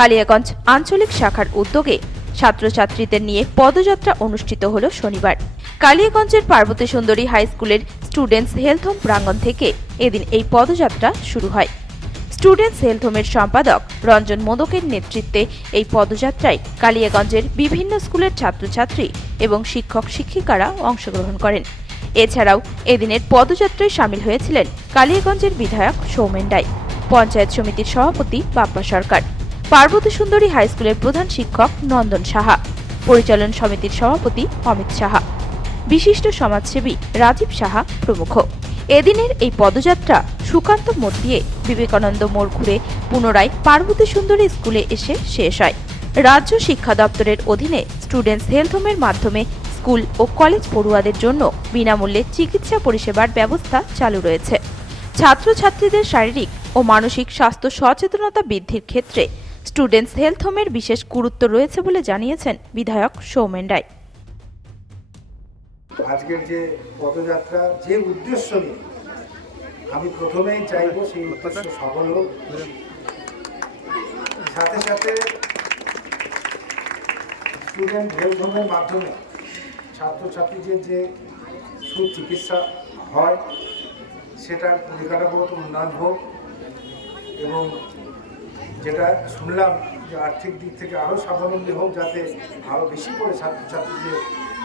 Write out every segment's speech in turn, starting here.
কালিয়াগঞ্জ আঞ্চলিক শাখার উদ্যোগে ছাত্রছাত্রীদের নিয়ে পদযাত্রা অনুষ্ঠিত হল শনিবার। কালিয়াগঞ্জের পার্বতী সুন্দরী হাই স্কুলের স্টুডেন্টস হেলথ হোম প্রাঙ্গণ থেকে এদিন এই পদযাত্রা শুরু হয়। স্টুডেন্টস হেলথ হোমের সম্পাদক রঞ্জন মোদকের নেতৃত্বে এই পদযাত্রায় কালিয়াগঞ্জের বিভিন্ন স্কুলের ছাত্রছাত্রী এবং শিক্ষক শিক্ষিকারা অংশগ্রহণ করেন। এছাড়াও এদিনের পদযাত্রায় সামিল হয়েছিলেন কালিয়াগঞ্জের বিধায়ক সৌমেন রায়, পঞ্চায়েত সমিতির সভাপতি বাপ্পা সরকার। পার্বতী সুন্দরী হাই স্কুলের প্রধান শিক্ষক নন্দন সাহা, পরিচালন সমিতির সভাপতি অমিত সাহা, বিশিষ্ট সমাজসেবী রাজীব সাহা প্রমুখ। এদিনের এই পদযাত্রা সুকান্ত মোড় দিয়ে বিবেকানন্দ মোড় ঘুরে পুনরায় পার্বতী সুন্দরী স্কুলে এসে শেষ হয়। রাজ্য শিক্ষা দপ্তরের অধীনে স্টুডেন্টস হেলথ হোমের মাধ্যমে স্কুল ও কলেজ পড়ুয়াদের জন্য বিনামূল্যে চিকিৎসা পরিষেবার ব্যবস্থা চালু রয়েছে। ছাত্রছাত্রীদের শারীরিক ও মানসিক স্বাস্থ্য সচেতনতা বৃদ্ধির ক্ষেত্রে স্টুডেন্টস হেলথ হোমের বিশেষ গুরুত্ব রয়েছে বলে জানিয়েছেন বিধায়ক সৌমেন রায়। আজকের যে পদযাত্রা, যে উদ্দেশ্য নিয়ে আমি প্রথমেই চাইব সেই উদ্দেশ্য সফল হোক। সাথে সাথে স্টুডেন্ট হেলথ হোমের মাধ্যমে ছাত্রছাত্রীদের যে সুচিকিৎসা হয়, সেটার পরিকাঠামোগত উন্নয়ন হোক এবং যেটা শুনলাম যে আর্থিক দিক থেকে আরও স্বাবলম্বী হোক যাতে আরও বেশি করে ছাত্রছাত্রীদের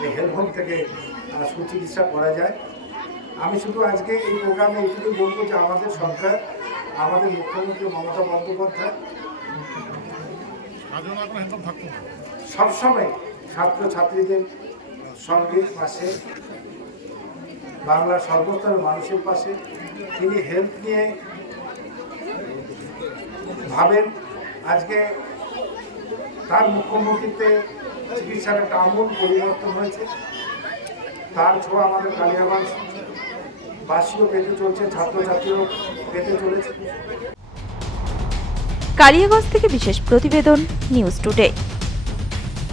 এই হেলথ হোম থেকে সুচিকিৎসা করা যায়। আমি শুধু আজকে এই প্রোগ্রামে এইটুকুই বলব যে আমাদের সরকার আমাদের মুখ্যমন্ত্রী মমতা বন্দ্যোপাধ্যায় সবসময় ছাত্রছাত্রীদের সঙ্গে পাশে বাংলার সর্বস্তরের মানুষের পাশে। তিনি হেলথ নিয়ে ভাবেন, আজকে তার মুখ্যমন্ত্রীতে চিকিৎসার একটা আমূল পরিবর্তন হয়েছে। তার ছোঁয়া আমাদের কালিয়াগঞ্জ বাসীও পেতে চলছে, ছাত্রছাত্রীও পেতে চলেছে। কালিয়াগঞ্জ থেকে বিশেষ প্রতিবেদন নিউজ টুডে।